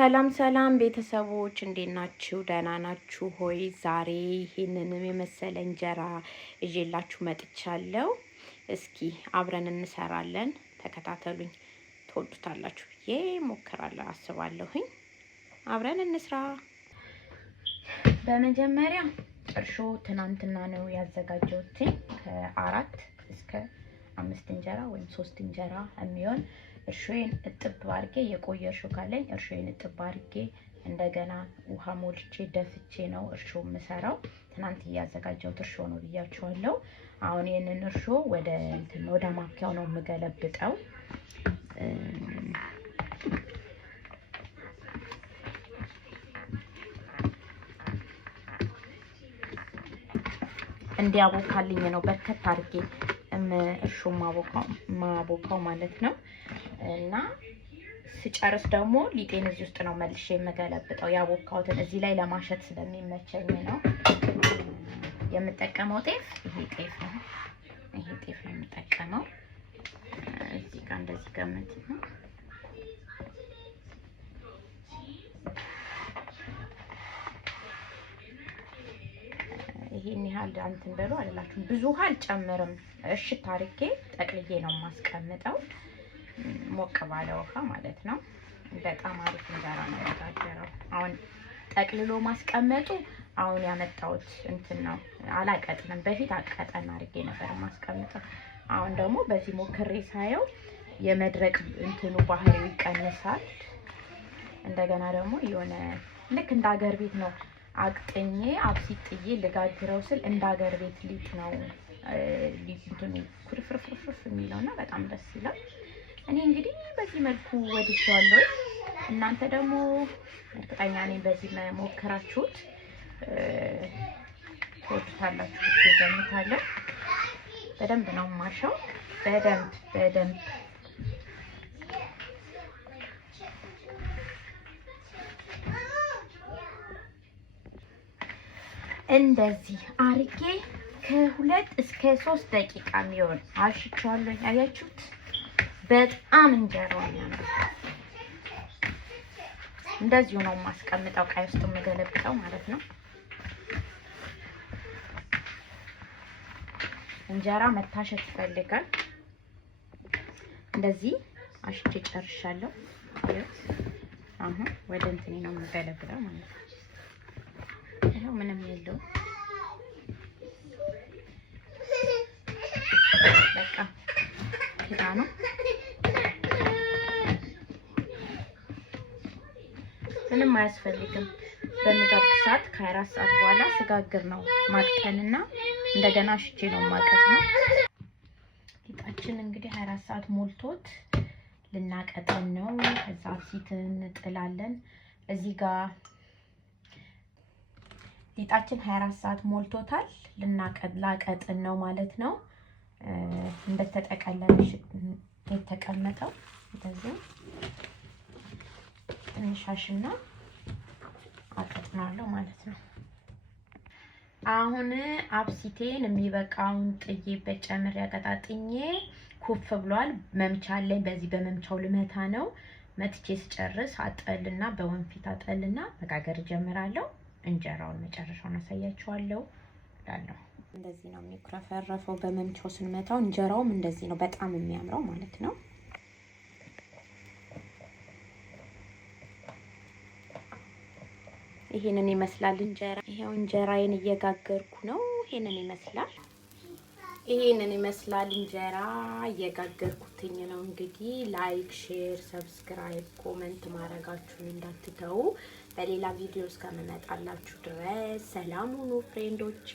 ሰላም ሰላም ቤተሰቦች እንዴት ናችሁ? ደህና ናችሁ ሆይ? ዛሬ ይሄንንም የመሰለ እንጀራ ይዤላችሁ መጥቻለሁ። እስኪ አብረን እንሰራለን። ተከታተሉኝ፣ ትወዱታላችሁ ብዬ ሞክራለሁ አስባለሁኝ። አብረን እንስራ። በመጀመሪያ እርሾ ትናንትና ነው ያዘጋጀሁት። ከ4 እስከ 5 እንጀራ ወይም 3 እንጀራ የሚሆን እርሾዬን እጥብ አድርጌ የቆየ እርሾ ካለኝ እርሾዬን እጥብ አድርጌ እንደገና ውሃ ሞልቼ ደፍቼ ነው እርሾ የምሰራው። ትናንት ያዘጋጀሁት እርሾ ነው ብያችኋለሁ። አሁን ይሄንን እርሾ ወደ ማኪያው ነው የምገለብጠው። እንዲያቦካልኝ ነው በርከት አድርጌ እርሾ ማቦካው ማለት ነው። እና ስጨርስ ደግሞ ሊጤን እዚህ ውስጥ ነው መልሼ የምገለብጠው። ያቦካውትን እዚህ ላይ ለማሸት ስለሚመቸኝ ነው የምጠቀመው። ጤፍ ይሄ ጤፍ ነው የምጠቀመው። እዚህ ጋር እንደዚህ ገመት ነው። ይሄን ያህል አንተን በሉ አይደላችሁም። ብዙ ውሃ አልጨምርም። እሽት አድርጌ ጠቅልዬ ነው የማስቀምጠው፣ ሞቅ ባለ ውሃ ማለት ነው። በጣም አሪፍ እንጀራ ነው የሚጋገረው። አሁን ጠቅልሎ ማስቀመጡ አሁን ያመጣሁት እንትን ነው። አላቀጥንም። በፊት አቀጠን አድርጌ ነበር ማስቀምጠው። አሁን ደግሞ በዚህ ሞክሬ ሳየው የመድረቅ እንትኑ ባህሪው ይቀንሳል። እንደገና ደግሞ የሆነ ልክ እንደ ሀገር ቤት ነው አቅጥኜ አብሲጥዬ ልጋግረው ስል እንደ ሀገር ቤት ሊጥ ነው እንትኑ ኩርፍርፍርፍ የሚለውና በጣም ደስ ይላል። እኔ እንግዲህ በዚህ መልኩ ወድጄዋለሁ። እናንተ ደግሞ እርግጠኛ ነኝ በዚህ ሞክራችሁት ትወዱታላችሁ ብዬ ገምታለሁ። በደንብ ነው ማሻው። በደንብ እንደዚህ አርጌ ከ2 እስከ 3 ደቂቃ የሚሆን አሽቻለሁ። ያያችሁት በጣም እንጀራው ያምራል። እንደዚሁ ነው ማስቀምጠው፣ ቃይ ውስጥ የምገለብጠው ማለት ነው። እንጀራ መታሸት ይፈልጋል። እንደዚህ አሽቼ ጨርሻለሁ። አሁን ወደ እንትኔ ነው የምገለብጠው ማለት ነው። ይሄው ምንም የለውም። በቃ ኪዳ ነው። ምንም አያስፈልግም። በምጋግር ሰዓት ከ24 ሰዓት በኋላ ስጋግር ነው ማቅጠንና እንደገና አሽቼ ነው ማቀጥ ነው። ሊጣችን እንግዲህ 24 ሰዓት ሞልቶት ልናቀጠን ነው። ከዛ ሲትን እንጥላለን። እዚህ ጋር ሊጣችን 24 ሰዓት ሞልቶታል። ላቀጥን ነው ማለት ነው። እንደተጠቀለለ የተቀመጠው እንደዚህ ትንሻሽና አቀጥናለሁ ማለት ነው። አሁን አብሲቴን የሚበቃውን ጥዬበት ጨምሬ አቀጣጥኜ ኩፍ ብሏል። መምቻ አለኝ። በዚህ በመምቻው ልመታ ነው። መትቼ ስጨርስ አጠልና በወንፊት አጠልና መጋገር ጀምራለሁ። እንጀራውን መጨረሻውን አሳያችኋለሁ እላለሁ። እንደዚህ ነው የሚኩረፈረፈው በመምቻው ስንመታው። እንጀራውም እንደዚህ ነው በጣም የሚያምረው ማለት ነው። ይሄንን ይመስላል እንጀራ። ይሄው እንጀራዬን እየጋገርኩ ነው። ይሄንን ይመስላል እንጀራ እየጋገርኩትኝ ነው። እንግዲህ ላይክ፣ ሼር፣ ሰብስክራይብ፣ ኮሜንት ማድረጋችሁን እንዳትተው። በሌላ ቪዲዮ እስከምመጣላችሁ ድረስ ሰላም ሁኑ ፍሬንዶቼ።